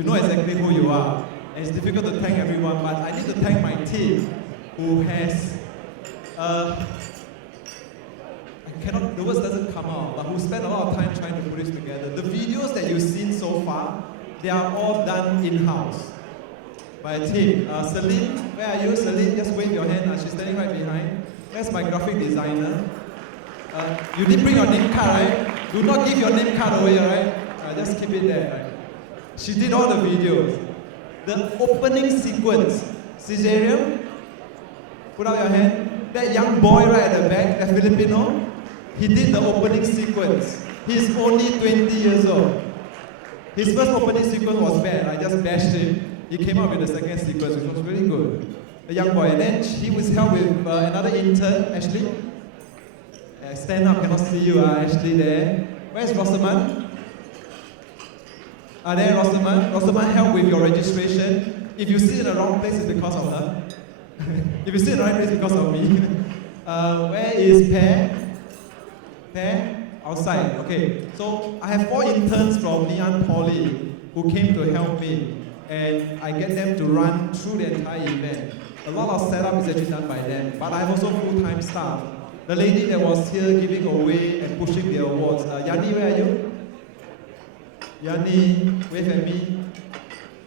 you know exactly who you are. And it's difficult to thank everyone, but I need to thank my team who has, the words doesn't come out, but who spent a lot of time trying to put this together. The videos that you've seen so far, they are all done in-house by a team. Celine, where are you? Celine, just wave your hand. She's standing right behind. That's my graphic designer. You didn't bring your name card, right? Do not give your name card away, right? Just keep it there, right? She did all the videos. The opening sequence, Caesarium, put out your hand. That young boy right at the back, that Filipino, he did the opening sequence. He's only 20 years old. His first opening sequence was bad. I just bashed him. He came out with the second sequence, which was really good. A young boy. And then he was helped with another intern, Ashley. Stand up, cannot see you, Ashley there. Where's Rosamund? There, Rosamund. Rosamund helped with your registration. If you sit in the wrong place, it's because of her. If you sit in the right place, it's because of me. Where is Pear? Pear? Outside. Okay. So I have 4 interns from Ngee Ann Poly who came to help me. And I get them to run through the entire event. A lot of setup is actually done by them. But I have also full-time staff. The lady that was here giving away and pushing the awards. Yani, where are you? Yani, wave at me.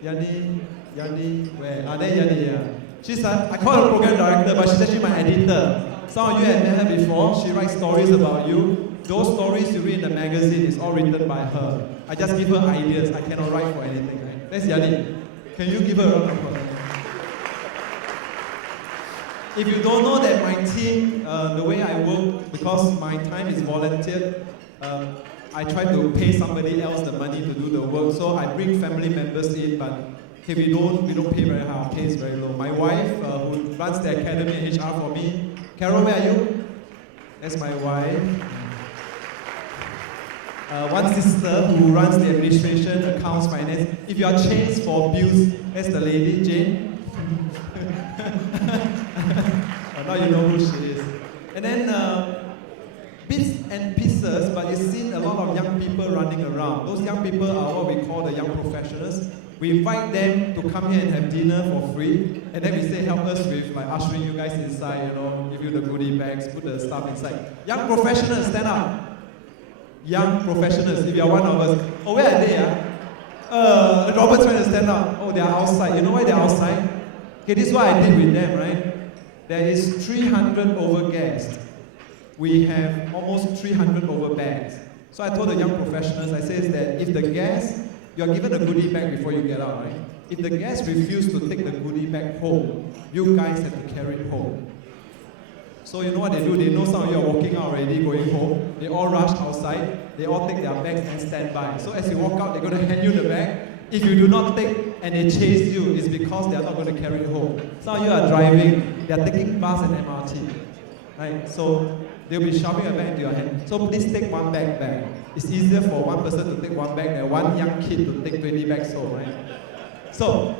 Yani, where? There Yani, yeah. She's I call her program director, but she's actually my editor. Some of you have met her before. She writes stories about you. Those stories you read in the magazine is all written by her. I just give her ideas. I cannot write for anything. Right? That's Yani. Can you give her a round of applause? If you don't know that my team, the way I work, because my time is volunteered, I try to pay somebody else the money to do the work. So I bring family members in, but hey, we don't pay very high. Our pay is very low. My wife, who runs the academy and HR for me, Carol, where are you? That's my wife. One sister who runs the administration, accounts, finance. If you are chased for bills, that's the lady, Jane. Now you know who she is. And then bits and pieces, but you've seen a lot of young people running around. Those young people are what we call the young professionals. We invite them to come here and have dinner for free, and then we say, help us with like ushering you guys inside, give you the goodie bags, put the stuff inside. Young professionals, stand up. Young professionals, if you are one of us. Oh, where are they? Robert's trying to stand up. Oh, they are outside. You know why they are outside? Okay, this is what I did with them, right? There is 300 over guests. We have almost 300 over bags. So I told the young professionals, I said that if the guests, you are given a goodie bag before you get out, right? If the guests refuse to take the goodie bag home, you guys have to carry it home. So you know what they do? They know some of you are walking out already, going home. They all rush outside. They all take their bags and stand by. So as you walk out, they're going to hand you the bag. If you do not take and they chase you, it's because they are not going to carry it home. Some of you are driving. They are taking bus and MRT. Right? So they'll be shoving a bag into your hand. So please take one bag back. It's easier for one person to take one bag than one young kid to take 20 bags home, right? So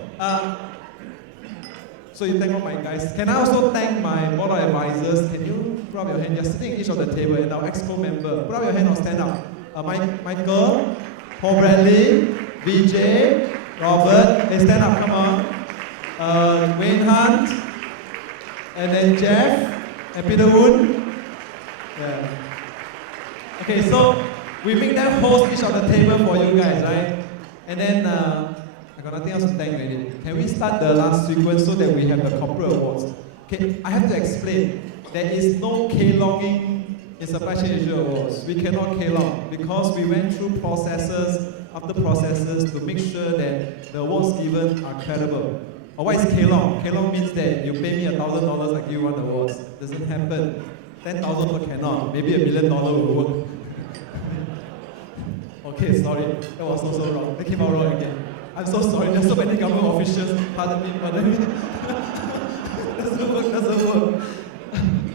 you thank all my guys. Can I also thank my board of advisors? Can you put up your hand? You're sitting each of the table, and our exco member. Put up your hand or stand up. Michael, Paul Bradley, VJ, Robert. Hey, stand up, come on. Wayne Hunt, and then Jeff, and Peter Woon. Yeah. Okay, so we make them host each of the table for you guys, right? And then I got nothing else to thank already. Can we start the last sequence so that we have the corporate awards? Okay, I have to explain. There is no K-logging in Supply Chain Asia Awards. We cannot K-log because we went through processes after processes to make sure that the awards given are credible. Or what is K-log? K-log means that you pay me $1,000, I give you one awards. Doesn't happen. 10,000 cannot. Maybe $1 million will work. Okay, sorry. That was also wrong. That came out wrong again. I'm so sorry. There's so many government officials. Pardon me. Doesn't work.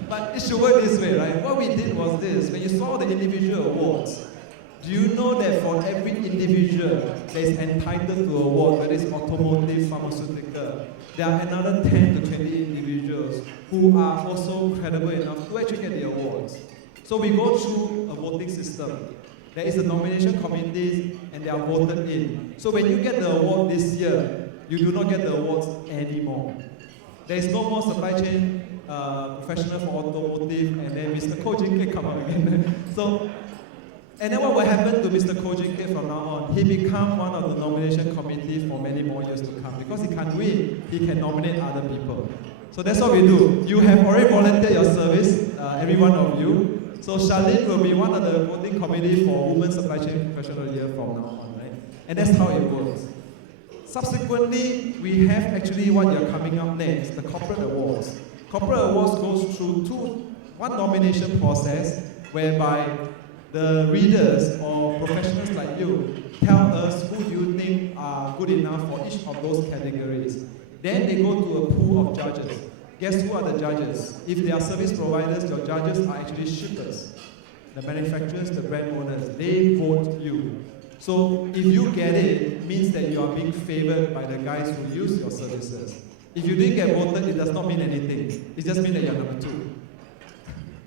But it should work this way, right? What we did was this. When you saw the individual awards, do you know that for every individual that is entitled to an award, whether it's automotive, pharmaceutical, there are another 10 to 20 individuals who are also credible enough to actually get the awards. So we go through a voting system. There is a nomination committee and they are voted in. So when you get the award this year, you do not get the awards anymore. There is no more supply chain professional for automotive, and then Mr. Ko Jin Kek come up again. So, and then what will happen to Mr. Ko Jin Kek from now on? He become one of the nomination committee for many more years to come. Because he can't win, he can nominate other people. So that's what we do. You have already volunteered your service, every one of you. So Charlene will be one of the voting committee for Women's Supply Chain Professional Year from now on, right? And that's how it works. Subsequently, we have actually what you're coming up next, the corporate awards. Corporate awards goes through one nomination process whereby the readers or professionals like you tell us who you think are good enough for each of those categories. Then they go to a pool of judges. Guess who are the judges? If they are service providers, your judges are actually shippers. The manufacturers, the brand owners, they vote you. So if you get it, it means that you are being favored by the guys who use your services. If you didn't get voted, it does not mean anything. It just means that you're number 2.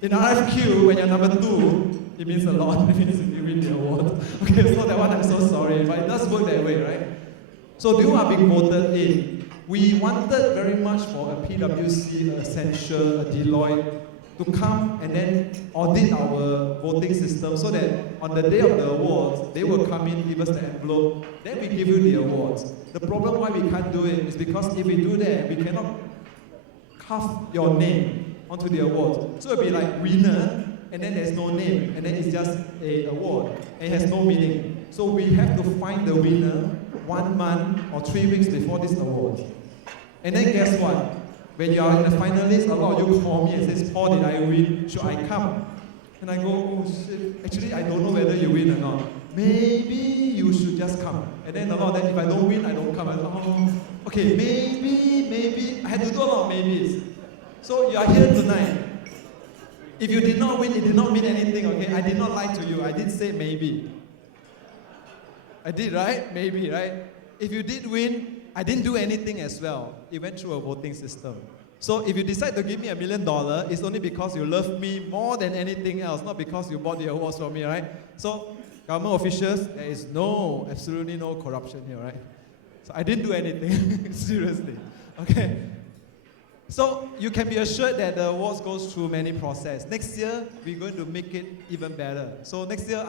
In RFQ, when you're number 2, it means a lot. It means you win the award. Okay, so that one I'm so sorry, but it does work that way, right? So you are being voted in. We wanted very much for a PwC, a Accenture, a Deloitte to come and then audit our voting system so that on the day of the awards, they will come in, give us the envelope, then we give you the awards. The problem why we can't do it is because if we do that, we cannot carve your name onto the awards. So it'll be like winner, and then there's no name, and then it's just an award, and it has no meaning. So we have to find the winner 1 month or 3 weeks before this award. And then guess what? When you are in the finalists, a lot of you call me and says, Paul, did I win? Should I come? And I go, oh shit, actually I don't know whether you win or not. Maybe you should just come. And then a lot of that, if I don't win, I don't come. I go, oh, okay, maybe. I had to do a lot of maybes. So you are here tonight. If you did not win, it did not mean anything, okay? I did not lie to you. I did say maybe. I did, right? Maybe, right? If you did win, I didn't do anything as well. It went through a voting system. So if you decide to give me $1 million, it's only because you love me more than anything else, not because you bought the awards from me, right? So government officials, there is absolutely no corruption here, right? So I didn't do anything, seriously, okay? So you can be assured that the awards goes through many processes. Next year, we're going to make it even better. So next year,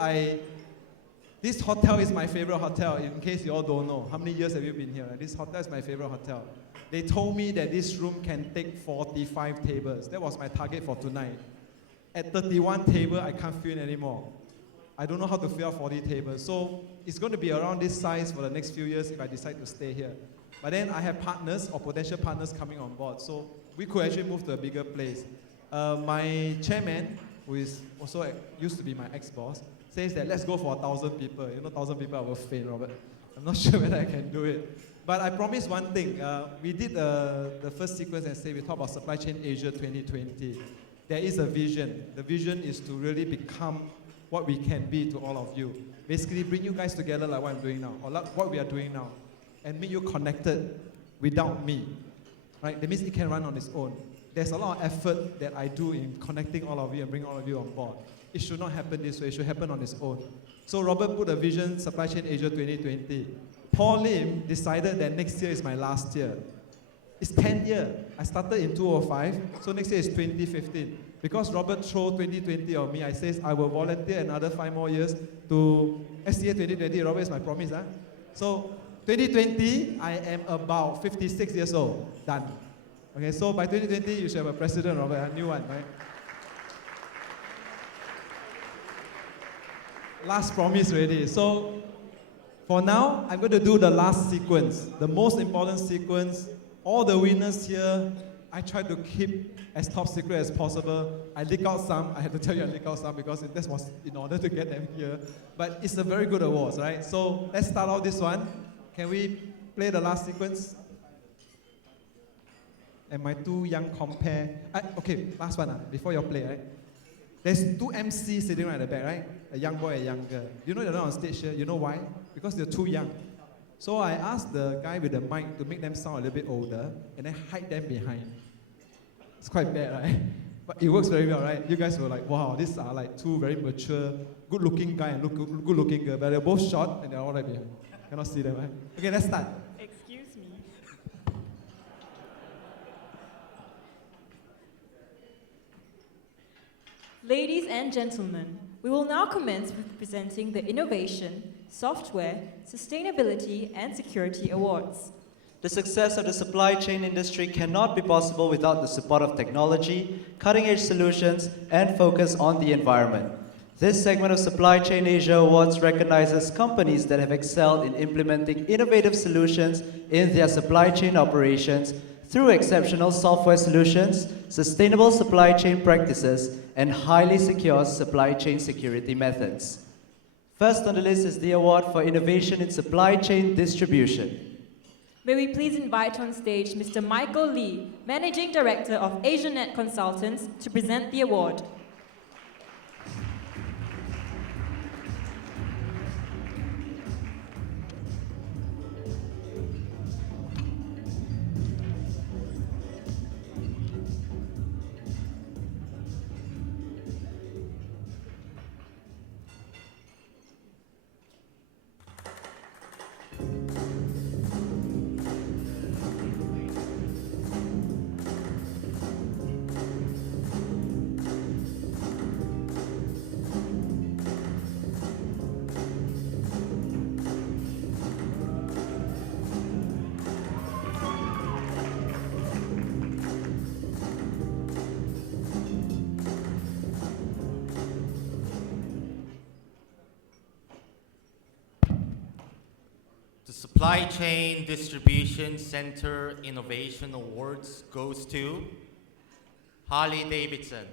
this hotel is my favorite hotel, in case you all don't know. How many years have you been here? This hotel is my favorite hotel. They told me that this room can take 45 tables. That was my target for tonight. At 31 tables, I can't fill in anymore. I don't know how to fill out 40 tables. So it's going to be around this size for the next few years if I decide to stay here. But then I have partners or potential partners coming on board. So we could actually move to a bigger place. My chairman, who is also used to be my ex-boss, says that let's go for 1,000 people. You know, 1,000 people, I will faint, Robert. I'm not sure whether I can do it. But I promise one thing. We did the first sequence and say we talk about Supply Chain Asia 2020. There is a vision. The vision is to really become what we can be to all of you. Basically, bring you guys together like what I'm doing now, or like what we are doing now, and make you connected without me. Right? That means it can run on its own. There's a lot of effort that I do in connecting all of you and bring all of you on board. It should not happen this way. It should happen on its own. So Robert put a vision, Supply Chain Asia 2020. Paul Lim decided that next year is my last year. It's 10 years. I started in 2005, so next year is 2015. Because Robert threw 2020 on me, I says I will volunteer another 5 more years to SCA 2020. Robert is my promise. Huh? So 2020, I am about 56 years old. Done. Okay, so by 2020, you should have a president, Robert, a new one, right? Last promise already. So for now, I'm going to do the last sequence, the most important sequence. All the winners here, I try to keep as top secret as possible. I leak out some. I have to tell you I leak out some because that was in order to get them here. But it's a very good awards, right? So let's start out this one. Can we play the last sequence? And my 2 young compare. Okay, last one before you play, right? There's 2 MCs sitting right at the back, right? A young boy, a young girl. You know they're not on stage here. You know why? Because they're too young. So I asked the guy with the mic to make them sound a little bit older and then hide them behind. It's quite bad, right? But it works very well, right? You guys were like, wow, these are like two very mature, good-looking guy and good-looking girl, but they're both short and they're all right behind. Cannot see them, right? Okay, let's start. Excuse me. Ladies and gentlemen, we will now commence with presenting the Innovation, Software, Sustainability and Security Awards. The success of the supply chain industry cannot be possible without the support of technology, cutting-edge solutions, and focus on the environment. This segment of Supply Chain Asia Awards recognizes companies that have excelled in implementing innovative solutions in their supply chain operations through exceptional software solutions, sustainable supply chain practices, and highly secure supply chain security methods. First on the list is the award for innovation in supply chain distribution. May we please invite on stage Mr. Michael Lee, Managing Director of AsiaNet Consultants, to present the award. The Supply Chain Distribution Center Innovation Awards goes to Harley Davidson.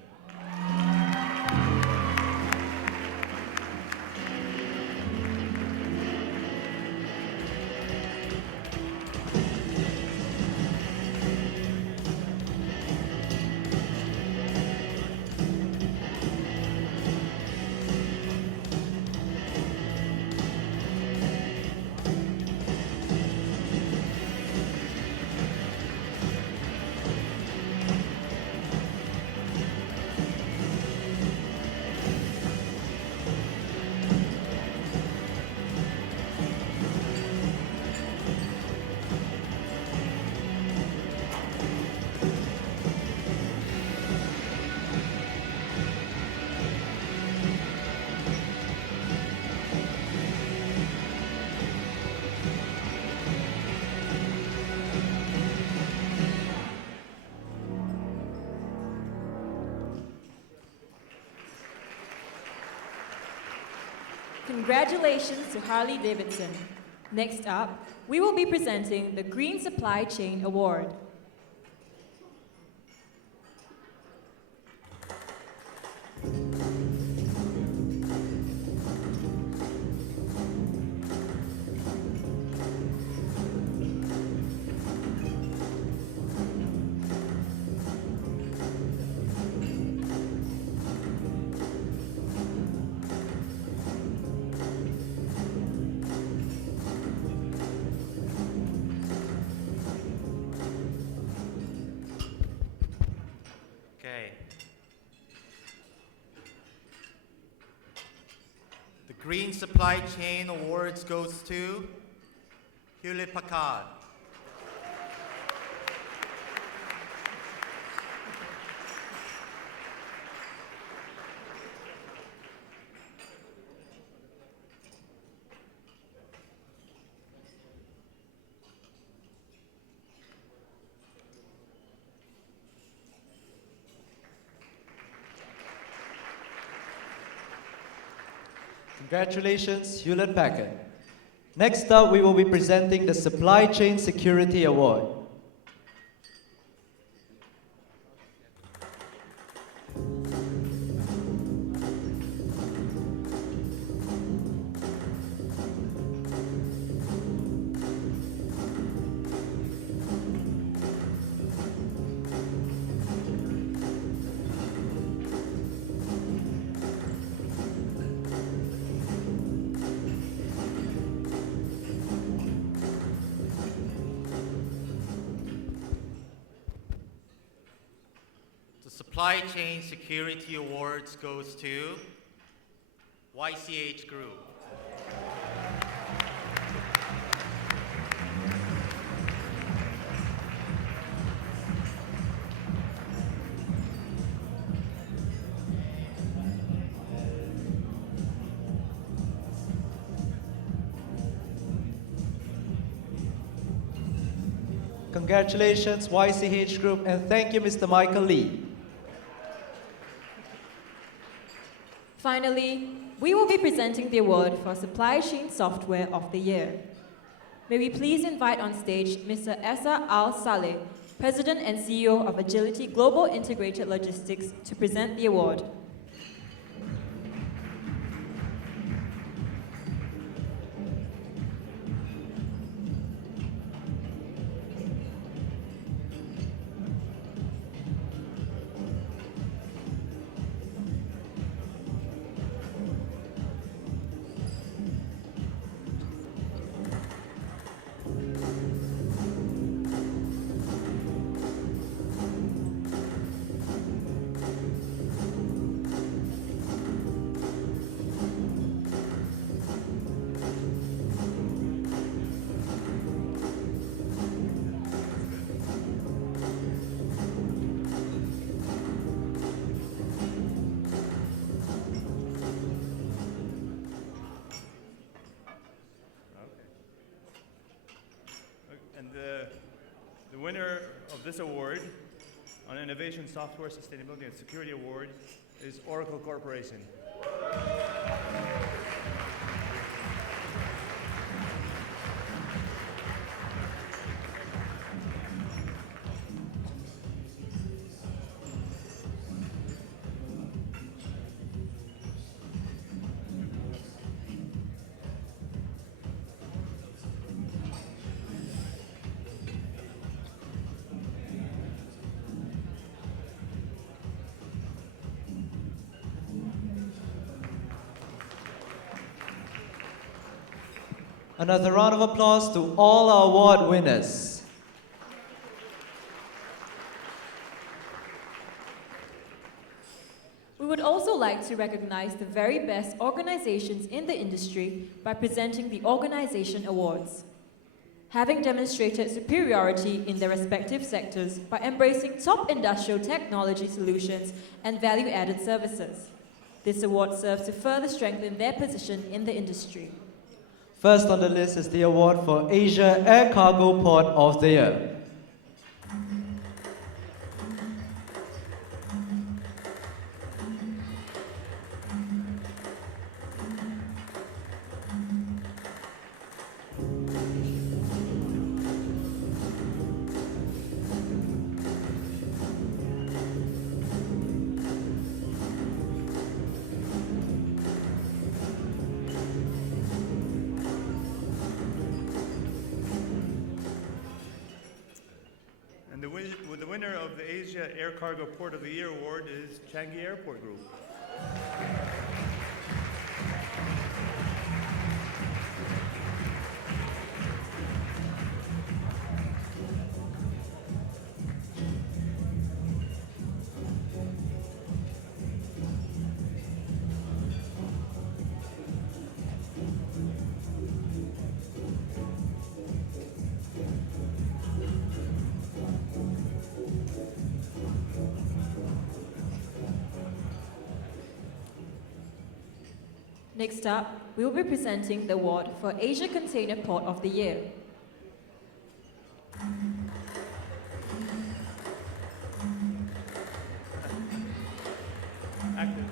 Congratulations to Harley Davidson. Next up, we will be presenting the Green Supply Chain Award. Okay. The Green Supply Chain Awards goes to Hewlett Packard. Congratulations, Hewlett Packard. Next up, we will be presenting the Supply Chain Security Award. Supply Chain Security Awards goes to YCH Group. Congratulations, YCH Group, and thank you, Mr. Michael Lee. Finally, we will be presenting the award for Supply Chain Software of the Year. May we please invite on stage Mr. Essa Al-Saleh, President and CEO of Agility Global Integrated Logistics, to present the award. And the winner of this award on Innovation, Software, Sustainability, and Security Award is Oracle Corporation. Another round of applause to all our award winners. We would also like to recognize the very best organizations in the industry by presenting the Organization Awards. Having demonstrated superiority in their respective sectors by embracing top industrial technology solutions and value-added services. This award serves to further strengthen their position in the industry. First on the list is the award for Asia Air Cargo Port of the Year. And the winner of the Asia Air Cargo Port of the Year award is Changi Airport Group. Next up, we will be presenting the award for Asia Container Port of the Year. Active.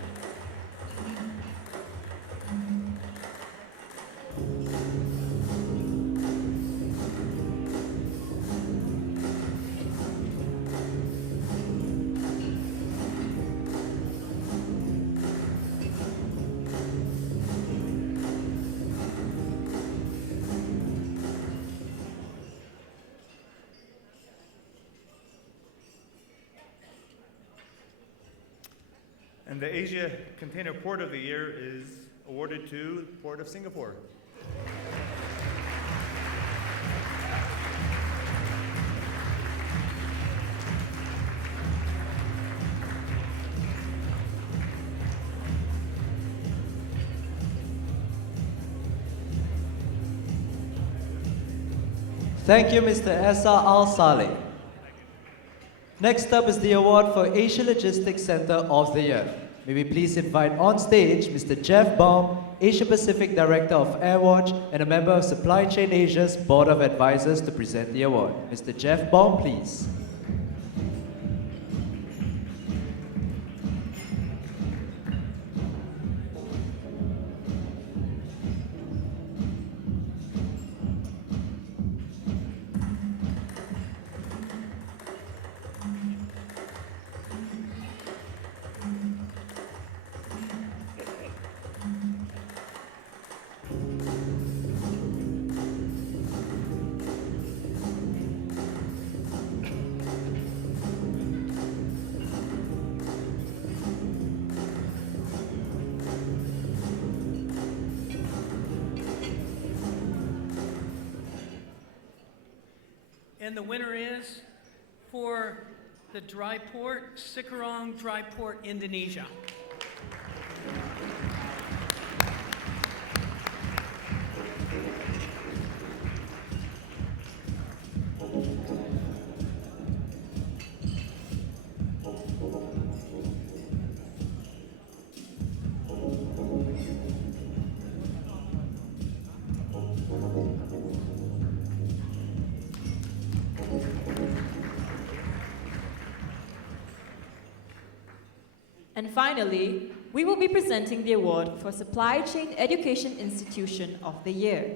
And the Asia Container Port of the Year is awarded to Port of Singapore. Thank you, Mr. Essa Al Saleh. Next up is the award for Asia Logistics Center of the Year. May we please invite on stage Mr. Jeff Baum, Asia Pacific Director of Airwatch and a member of Supply Chain Asia's Board of Advisors to present the award. Mr. Jeff Baum, please. And the winner is for the dry port, Cikarang Dry Port, Indonesia. And finally, we will be presenting the award for Supply Chain Education Institution of the Year.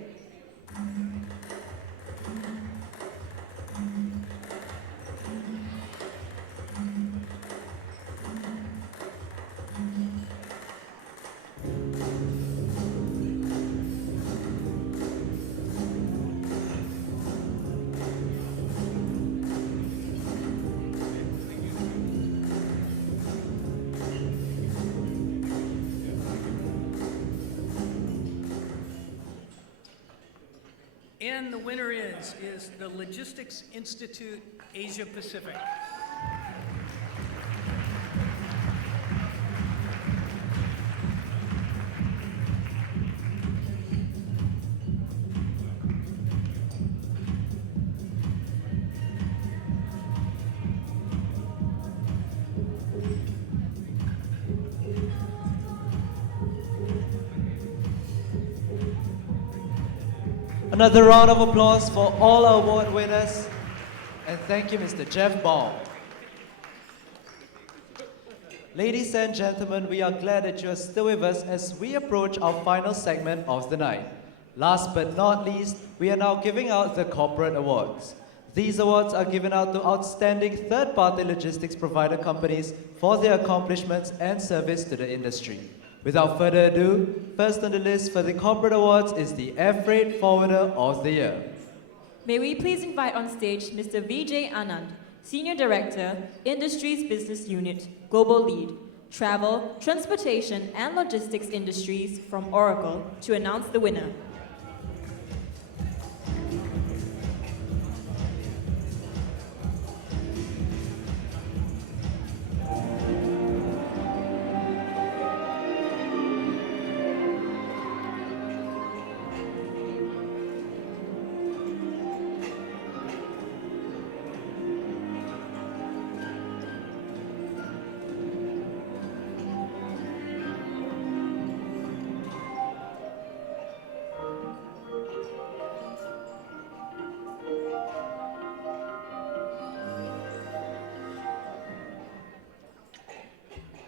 And the winner is the Logistics Institute Asia Pacific. Another round of applause for all our award winners. And thank you, Mr. Jeff Baum. Ladies and gentlemen, we are glad that you are still with us as we approach our final segment of the night. Last but not least, we are now giving out the corporate awards. These awards are given out to outstanding third-party logistics provider companies for their accomplishments and service to the industry. Without further ado, first on the list for the corporate awards is the Air Freight Forwarder of the Year. May we please invite on stage Mr. Vijay Anand, Senior Director, Industries Business Unit, Global Lead, Travel, Transportation and Logistics Industries from Oracle, to announce the winner.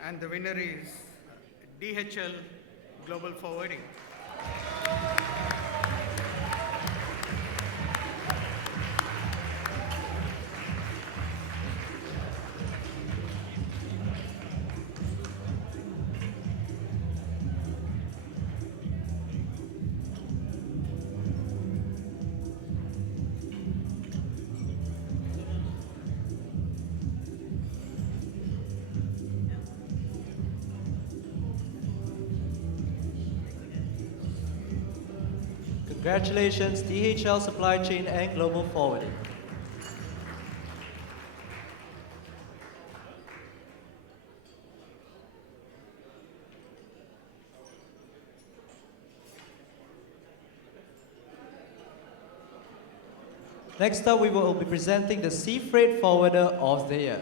And the winner is DHL Global Forwarding. Congratulations, DHL Supply Chain and Global Forwarding. Next up, we will be presenting the Sea Freight Forwarder of the Year.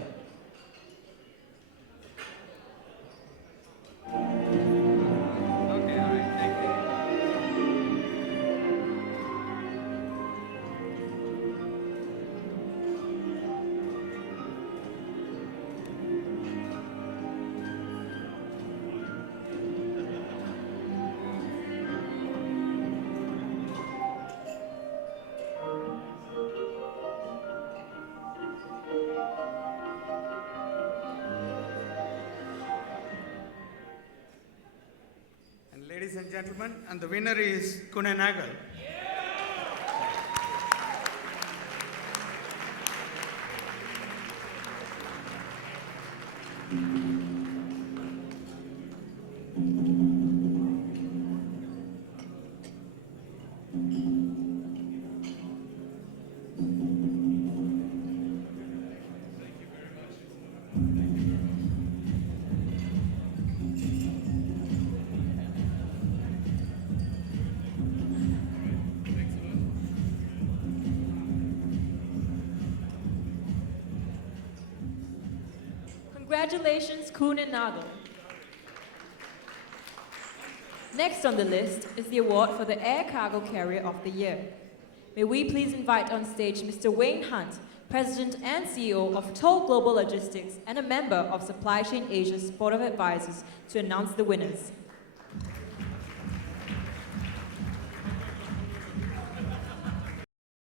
Okay, all right, thank you. And ladies and gentlemen, and the winner is Kunanagal. Congratulations, Kuhn and Nagel. Next on the list is the award for the Air Cargo Carrier of the Year. May we please invite on stage Mr. Wayne Hunt, President and CEO of Toll Global Logistics and a member of Supply Chain Asia's Board of Advisors, to announce the winners.